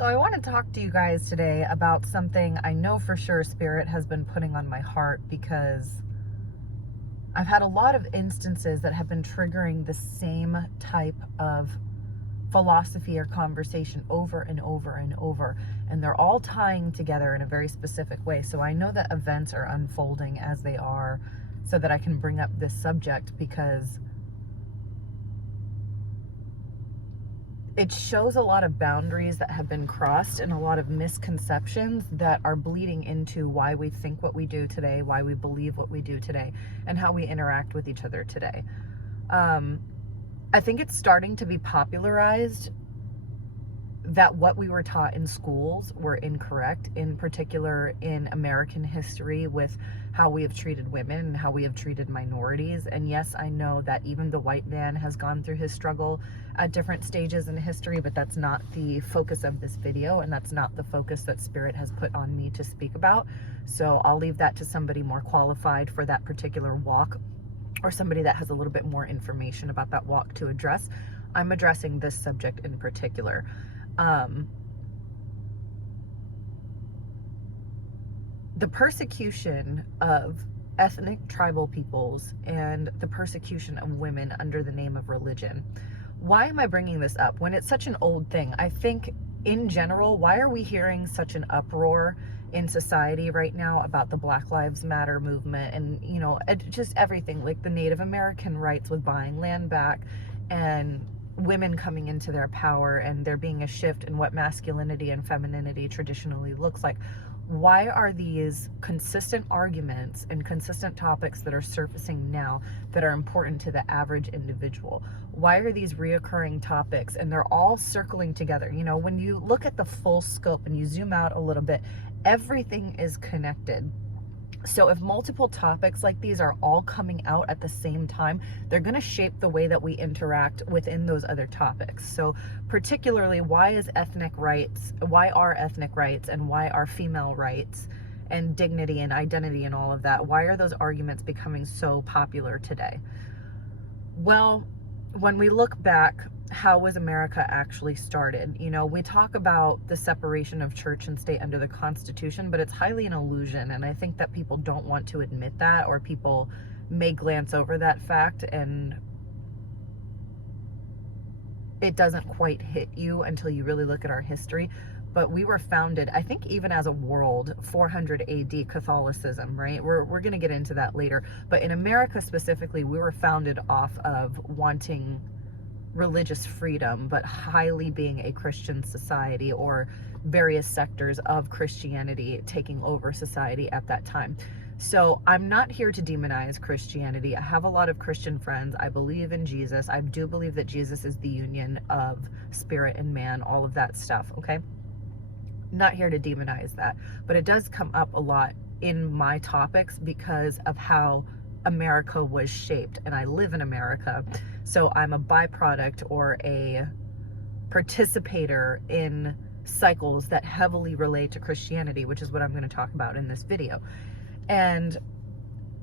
So I want to talk to you guys today about something I know for sure Spirit has been putting on my heart, because I've had a lot of instances that have been triggering the same type of philosophy or conversation over and over and over, and they're all tying together in a very specific way. So I know that events are unfolding as they are so that I can bring up this subject, because it shows a lot of boundaries that have been crossed and a lot of misconceptions that are bleeding into why we think what we do today, why we believe what we do today, and how we interact with each other today. I think it's starting to be popularized that what we were taught in schools were incorrect, in particular in American history, with how we have treated women and how we have treated minorities. And yes, I know that even the white man has gone through his struggle at different stages in history, but that's not the focus of this video, and that's not the focus that Spirit has put on me to speak about. So I'll leave that to somebody more qualified for that particular walk, or somebody that has a little bit more information about that walk to address. I'm addressing this subject in particular. The persecution of ethnic tribal peoples and the persecution of women under the name of religion. Why am I bringing this up when it's such an old thing? I think in general, why are we hearing such an uproar in society right now about the Black Lives Matter movement, and just everything, like the Native American rights with buying land back, and women coming into their power, and there being a shift in what masculinity and femininity traditionally looks like? Why are these consistent arguments and consistent topics that are surfacing now that are important to the average individual? Why are these reoccurring topics, and they're all circling together? When you look at the full scope and you zoom out a little bit, everything is connected. So if multiple topics like these are all coming out at the same time, they're going to shape the way that we interact within those other topics. So particularly, why are ethnic rights, and why are female rights and dignity and identity and all of that, why are those arguments becoming so popular today? Well, when we look back, how was America actually started? We talk about the separation of church and state under the Constitution, but it's highly an illusion. And I think that people don't want to admit that, or people may glance over that fact, and it doesn't quite hit you until you really look at our history. But we were founded, I think, even as a world, 400 AD Catholicism, right? We're going to get into that later. But in America specifically, we were founded off of wanting religious freedom, but highly being a Christian society, or various sectors of Christianity taking over society at that time. So I'm not here to demonize Christianity. I have a lot of Christian friends. I believe in Jesus. I do believe that Jesus is the union of spirit and man, all of that stuff, okay? Not here to demonize that, but it does come up a lot in my topics because of how America was shaped, and I live in America, so I'm a byproduct or a participator in cycles that heavily relate to Christianity, which is what I'm going to talk about in this video. And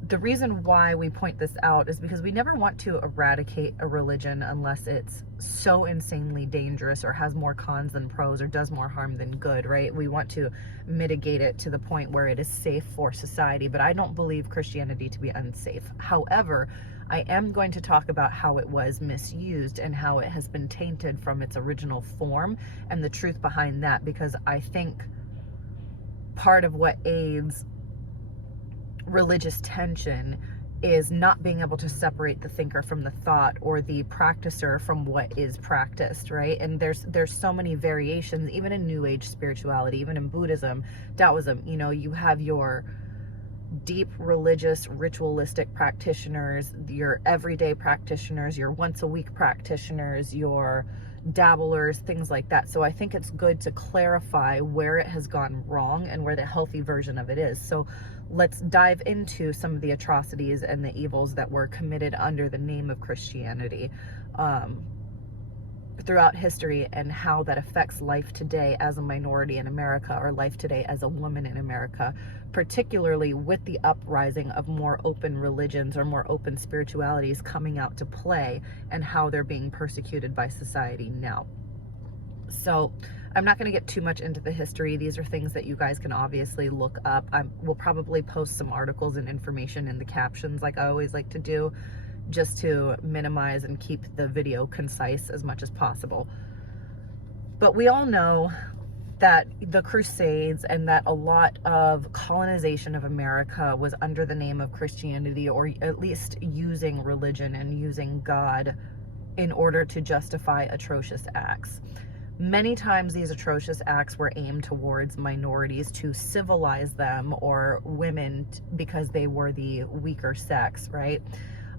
the reason why we point this out is because we never want to eradicate a religion unless it's so insanely dangerous, or has more cons than pros, or does more harm than good, right? We want to mitigate it to the point where it is safe for society, but I don't believe Christianity to be unsafe. However, I am going to talk about how it was misused and how it has been tainted from its original form, and the truth behind that, because I think part of what aids religious tension is not being able to separate the thinker from the thought, or the practicer from what is practiced, right? And there's so many variations, even in New Age spirituality, even in Buddhism, Taoism. You have your deep religious ritualistic practitioners, your everyday practitioners, your once a week practitioners, your dabblers, things like that. So I think it's good to clarify where it has gone wrong and where the healthy version of it is. So let's dive into some of the atrocities and the evils that were committed under the name of Christianity throughout history, and how that affects life today as a minority in America, or life today as a woman in America, particularly with the uprising of more open religions or more open spiritualities coming out to play, and how they're being persecuted by society now. So I'm not going to get too much into the history. These are things that you guys can obviously look up. We'll probably post some articles and information in the captions like I always like to do, just to minimize and keep the video concise as much as possible. But we all know that the Crusades and that a lot of colonization of America was under the name of Christianity, or at least using religion and using God in order to justify atrocious acts. Many times these atrocious acts were aimed towards minorities to civilize them, or women because they were the weaker sex, right?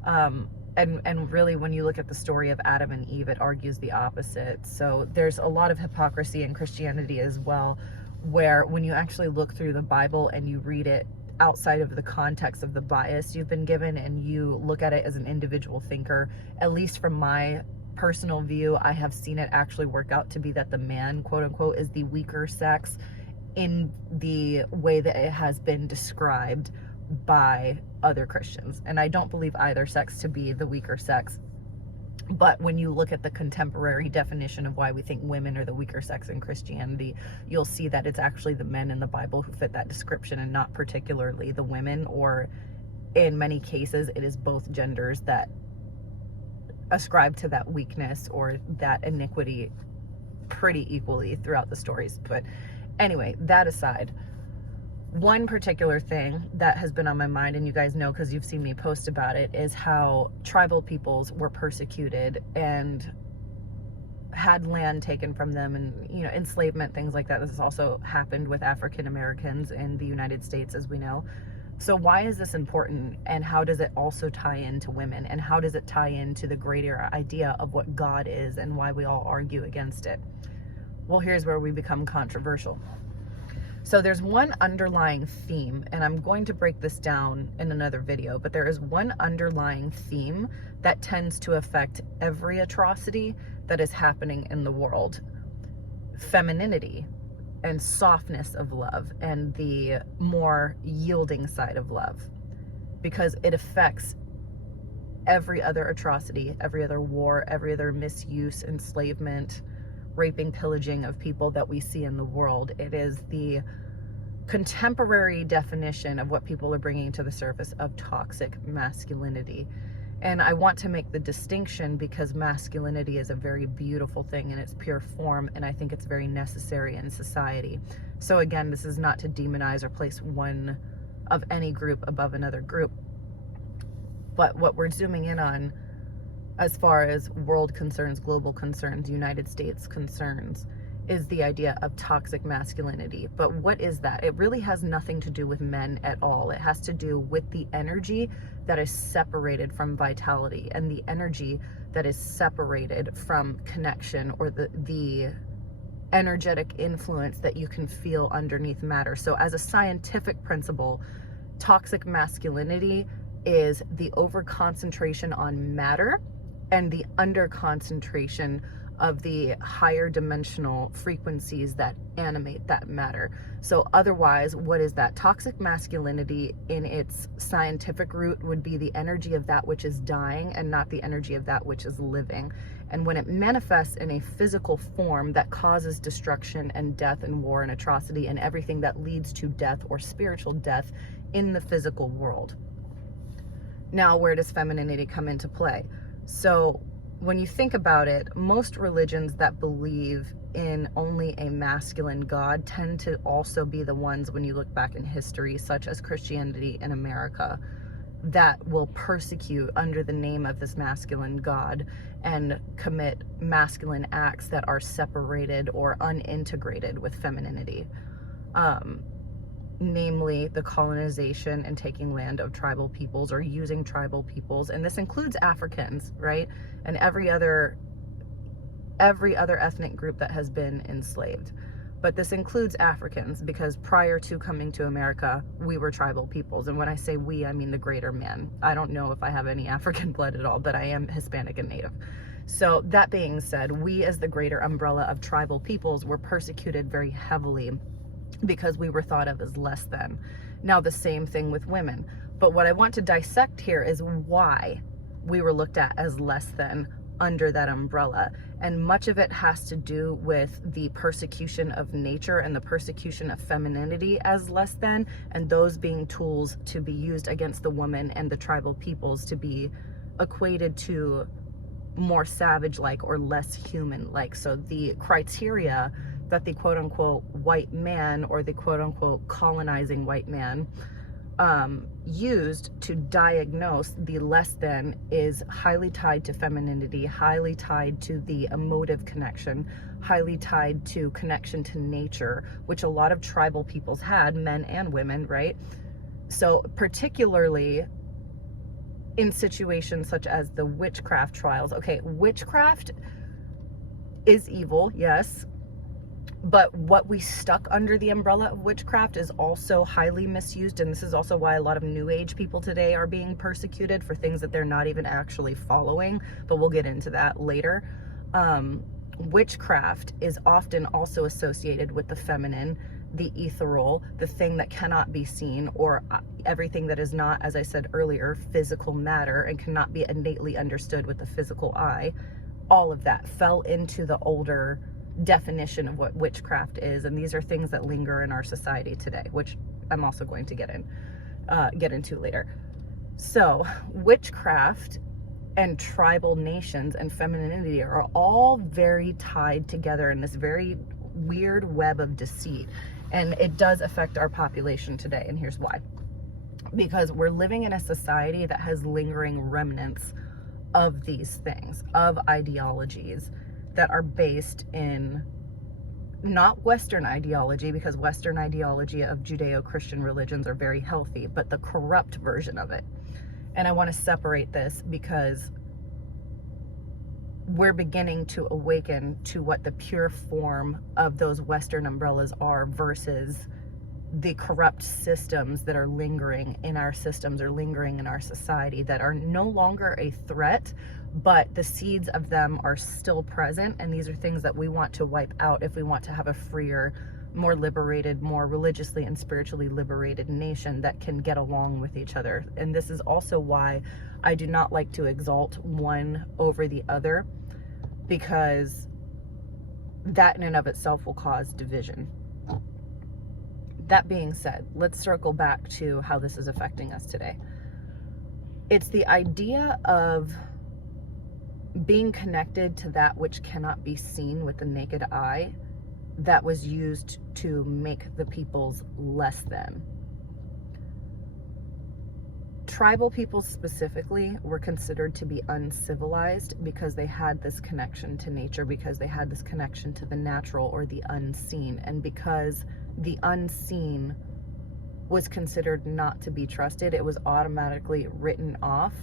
And really, when you look at the story of Adam and Eve, it argues the opposite. So there's a lot of hypocrisy in Christianity as well, where when you actually look through the Bible and you read it outside of the context of the bias you've been given, and you look at it as an individual thinker, at least from my personal view, I have seen it actually work out to be that the man, quote unquote, is the weaker sex in the way that it has been described by other Christians. And I don't believe either sex to be the weaker sex. But when you look at the contemporary definition of why we think women are the weaker sex in Christianity, you'll see that it's actually the men in the Bible who fit that description, and not particularly the women, or in many cases, it is both genders that ascribe to that weakness or that iniquity pretty equally throughout the stories. But anyway, that aside, one particular thing that has been on my mind, and you guys know because you've seen me post about it, is how tribal peoples were persecuted and had land taken from them, and enslavement, things like that. This has also happened with African Americans in the United States, as we know. So why is this important, and how does it also tie into women, and how does it tie into the greater idea of what God is and why we all argue against it? Well, here's where we become controversial. So there's one underlying theme, and I'm going to break this down in another video, but there is one underlying theme that tends to affect every atrocity that is happening in the world: femininity and softness of love, and the more yielding side of love, because it affects every other atrocity, every other war, every other misuse, enslavement, raping, pillaging of people that we see in the world. It is the contemporary definition of what people are bringing to the surface of toxic masculinity. And I want to make the distinction because masculinity is a very beautiful thing in its pure form, and I think it's very necessary in society. So again, this is not to demonize or place one of any group above another group. But what we're zooming in on, as far as world concerns, global concerns, United States concerns, is the idea of toxic masculinity. But what is that? It really has nothing to do with men at all. It has to do with the energy that is separated from vitality, and the energy that is separated from connection, or the energetic influence that you can feel underneath matter. So as a scientific principle, toxic masculinity is the over concentration on matter and the under concentration of the higher dimensional frequencies that animate that matter. So otherwise, what is that? Toxic masculinity in its scientific root would be the energy of that which is dying, and not the energy of that which is living. And when it manifests in a physical form, that causes destruction and death and war and atrocity and everything that leads to death or spiritual death in the physical world. Now, where does femininity come into play? So when you think about it, most religions that believe in only a masculine God tend to also be the ones, when you look back in history, such as Christianity in America, that will persecute under the name of this masculine God and commit masculine acts that are separated or unintegrated with femininity. Namely the colonization and taking land of tribal peoples, or using tribal peoples, and this includes Africans, right? And every other ethnic group that has been enslaved. But this includes Africans, because prior to coming to America, we were tribal peoples. And when I say we, I mean the greater man. I don't know if I have any African blood at all, but I am Hispanic and Native. So that being said, we as the greater umbrella of tribal peoples were persecuted very heavily because we were thought of as less than. Now the same thing with women. But what I want to dissect here is why we were looked at as less than under that umbrella. And much of it has to do with the persecution of nature and the persecution of femininity as less than, and those being tools to be used against the woman and the tribal peoples to be equated to more savage-like or less human-like. So the criteria that the quote-unquote white man, or the quote-unquote colonizing white man, used to diagnose the less than is highly tied to femininity, highly tied to the emotive connection, highly tied to connection to nature, which a lot of tribal peoples had, men and women, right? So particularly in situations such as the witchcraft trials. Okay, witchcraft is evil, yes, but what we stuck under the umbrella of witchcraft is also highly misused, and this is also why a lot of New Age people today are being persecuted for things that they're not even actually following, but we'll get into that later. Witchcraft is often also associated with the feminine, the ethereal, the thing that cannot be seen, or everything that is not, as I said earlier, physical matter and cannot be innately understood with the physical eye. All of that fell into the older definition of what witchcraft is, and these are things that linger in our society today, which I'm also going to get into later. So witchcraft and tribal nations and femininity are all very tied together in this very weird web of deceit, and it does affect our population today. And here's why: because we're living in a society that has lingering remnants of these things, of ideologies that are based in not Western ideology, because Western ideology of Judeo-Christian religions are very healthy, but the corrupt version of it. And I want to separate this because we're beginning to awaken to what the pure form of those Western umbrellas are versus the corrupt systems that are lingering in our systems or lingering in our society that are no longer a threat, but the seeds of them are still present. And these are things that we want to wipe out if we want to have a freer, more liberated, more religiously and spiritually liberated nation that can get along with each other. And this is also why I do not like to exalt one over the other, because that in and of itself will cause division. That being said, let's circle back to how this is affecting us today. It's the idea of being connected to that which cannot be seen with the naked eye that was used to make the peoples less than. Tribal peoples specifically were considered to be uncivilized because they had this connection to nature, because they had this connection to the natural or the unseen, and because the unseen was considered not to be trusted, it was automatically written off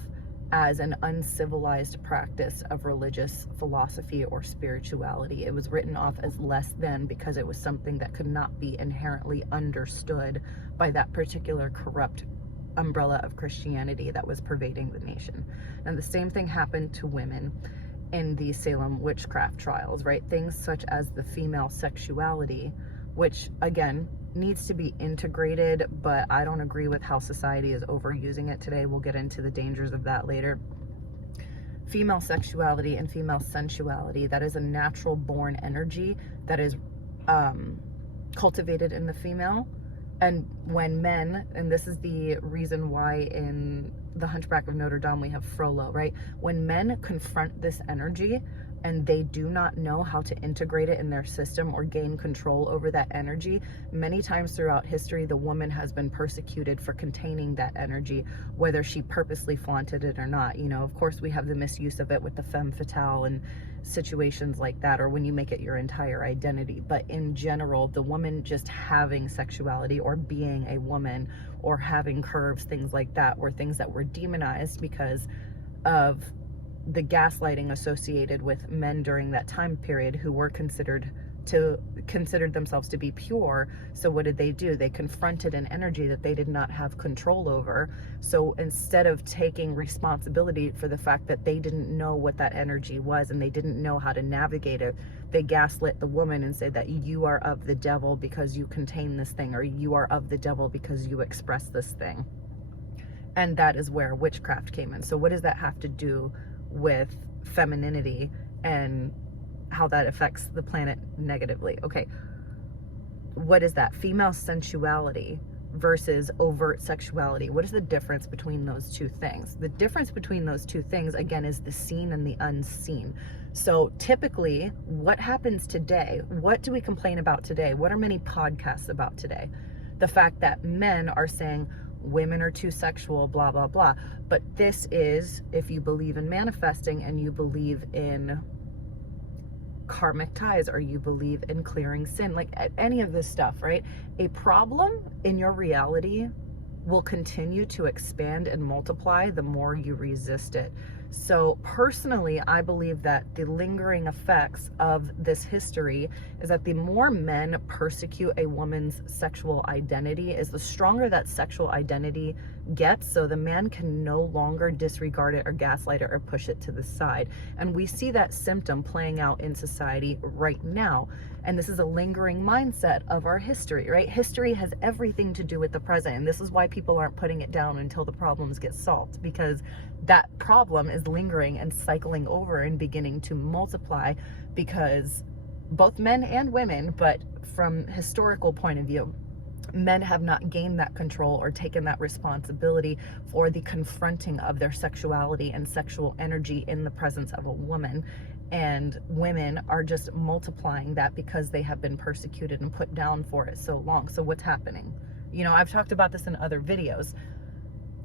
as an uncivilized practice of religious philosophy or spirituality. It was written off as less than because it was something that could not be inherently understood by that particular corrupt umbrella of Christianity that was pervading the nation. And the same thing happened to women in the Salem witchcraft trials, right? Things such as the female sexuality, which again needs to be integrated, but I don't agree with how society is overusing it today. We'll get into the dangers of that later. Female sexuality and female sensuality, that is a natural born energy that is cultivated in the female. And when men, and this is the reason why in the Hunchback of Notre Dame we have Frollo, right? When men confront this energy and they do not know how to integrate it in their system or gain control over that energy, many times throughout history, the woman has been persecuted for containing that energy, whether she purposely flaunted it or not. You know, of course, we have the misuse of it with the femme fatale and situations like that, or when you make it your entire identity. But in general, the woman just having sexuality or being a woman or having curves, things like that, were things that were demonized because of the gaslighting associated with men during that time period who were considered themselves to be pure. So what did they do? They confronted an energy that they did not have control over. So instead of taking responsibility for the fact that they didn't know what that energy was and they didn't know how to navigate it, they gaslit the woman and said that you are of the devil because you contain this thing, or you are of the devil because you express this thing. And that is where witchcraft came in. So what does that have to do with femininity and how that affects the planet negatively. Okay, what is that? Female sensuality versus overt sexuality. What is the difference between those two things? The difference between those two things, again, is the seen and the unseen. So typically, what happens today? What do we complain about today? What are many podcasts about today? The fact that men are saying women are too sexual, blah, blah, blah. But this is, if you believe in manifesting and you believe in karmic ties, or you believe in clearing sin, like any of this stuff, right? A problem in your reality will continue to expand and multiply the more you resist it. So personally, I believe that the lingering effects of this history is that the more men persecute a woman's sexual identity, is the stronger that sexual identity gets. So the man can no longer disregard it or gaslight it or push it to the side. And we see that symptom playing out in society right now. And this is a lingering mindset of our history, right? History has everything to do with the present. And this is why people aren't putting it down until the problems get solved, because that problem is lingering and cycling over and beginning to multiply, because both men and women, but from historical point of view, men have not gained that control or taken that responsibility for the confronting of their sexuality and sexual energy in the presence of a woman. And women are just multiplying that because they have been persecuted and put down for it so long. So what's happening? You know, I've talked about this in other videos.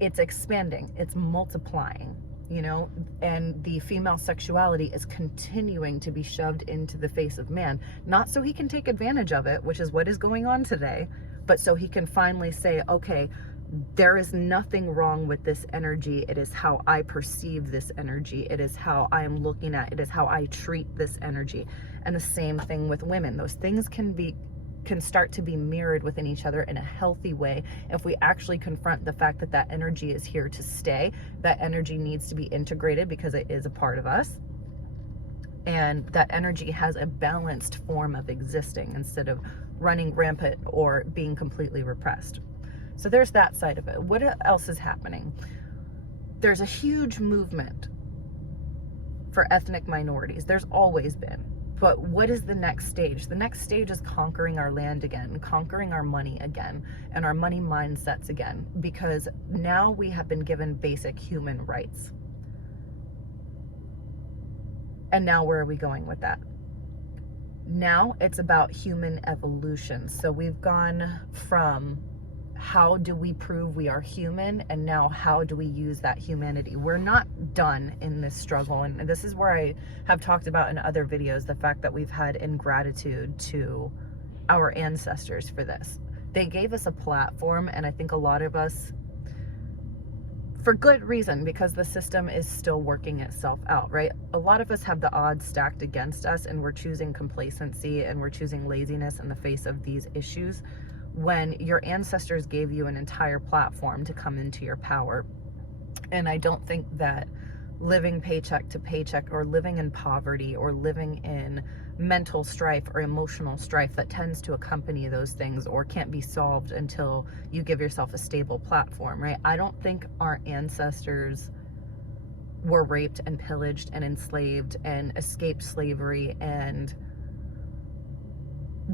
It's expanding, it's multiplying, you know, and the female sexuality is continuing to be shoved into the face of man, not so he can take advantage of it, which is what is going on today, but so he can finally say, okay, there is nothing wrong with this energy. It is how I perceive this energy. It is how I am looking at it. It is how I treat this energy. And the same thing with women. Those things can start to be mirrored within each other in a healthy way if we actually confront the fact that that energy is here to stay. That energy needs to be integrated because it is a part of us. And that energy has a balanced form of existing instead of running rampant or being completely repressed. So there's that side of it. What else is happening? There's a huge movement for ethnic minorities. There's always been. But what is the next stage? The next stage is conquering our land again, conquering our money again, and our money mindsets again, because now we have been given basic human rights. And now where are we going with that? Now it's about human evolution. So we've gone from how do we prove we are human, and now how do we use that humanity? We're not done in this struggle, and this is where I have talked about in other videos the fact that we've had ingratitude to our ancestors for this. They gave us a platform, and I think a lot of us, for good reason, because the system is still working itself out, right? A lot of us have the odds stacked against us, and we're choosing complacency and we're choosing laziness in the face of these issues, when your ancestors gave you an entire platform to come into your power. And I don't think that living paycheck to paycheck, or living in poverty, or living in mental strife or emotional strife that tends to accompany those things or can't be solved until you give yourself a stable platform, right? I don't think our ancestors were raped and pillaged and enslaved and escaped slavery and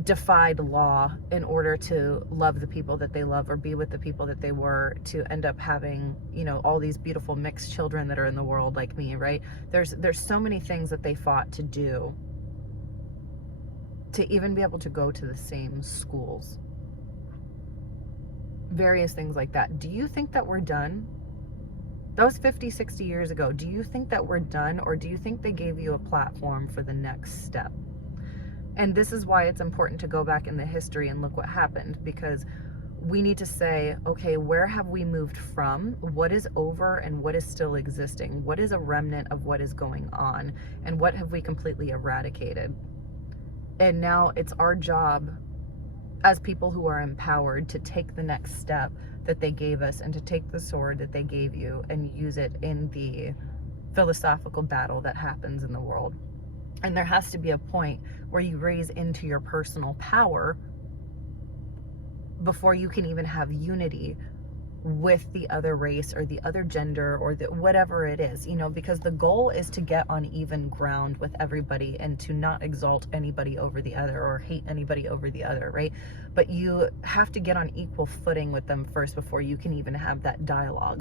defied law in order to love the people that they love or be with the people that they were, to end up having, you know, all these beautiful mixed children that are in the world like me, right? There's so many things that they fought to do to even be able to go to the same schools, various things like that. Do you think that we're done? That was 50, 60 years ago. Do you think that we're done, or do you think they gave you a platform for the next step? And this is why it's important to go back in the history and look what happened, because we need to say, okay, where have we moved from? What is over and what is still existing? What is a remnant of what is going on? And what have we completely eradicated? And now it's our job as people who are empowered to take the next step that they gave us, and to take the sword that they gave you and use it in the philosophical battle that happens in the world. And there has to be a point where you raise into your personal power before you can even have unity with the other race or the other gender or the, whatever it is, you know, because the goal is to get on even ground with everybody and to not exalt anybody over the other or hate anybody over the other, right? But you have to get on equal footing with them first before you can even have that dialogue.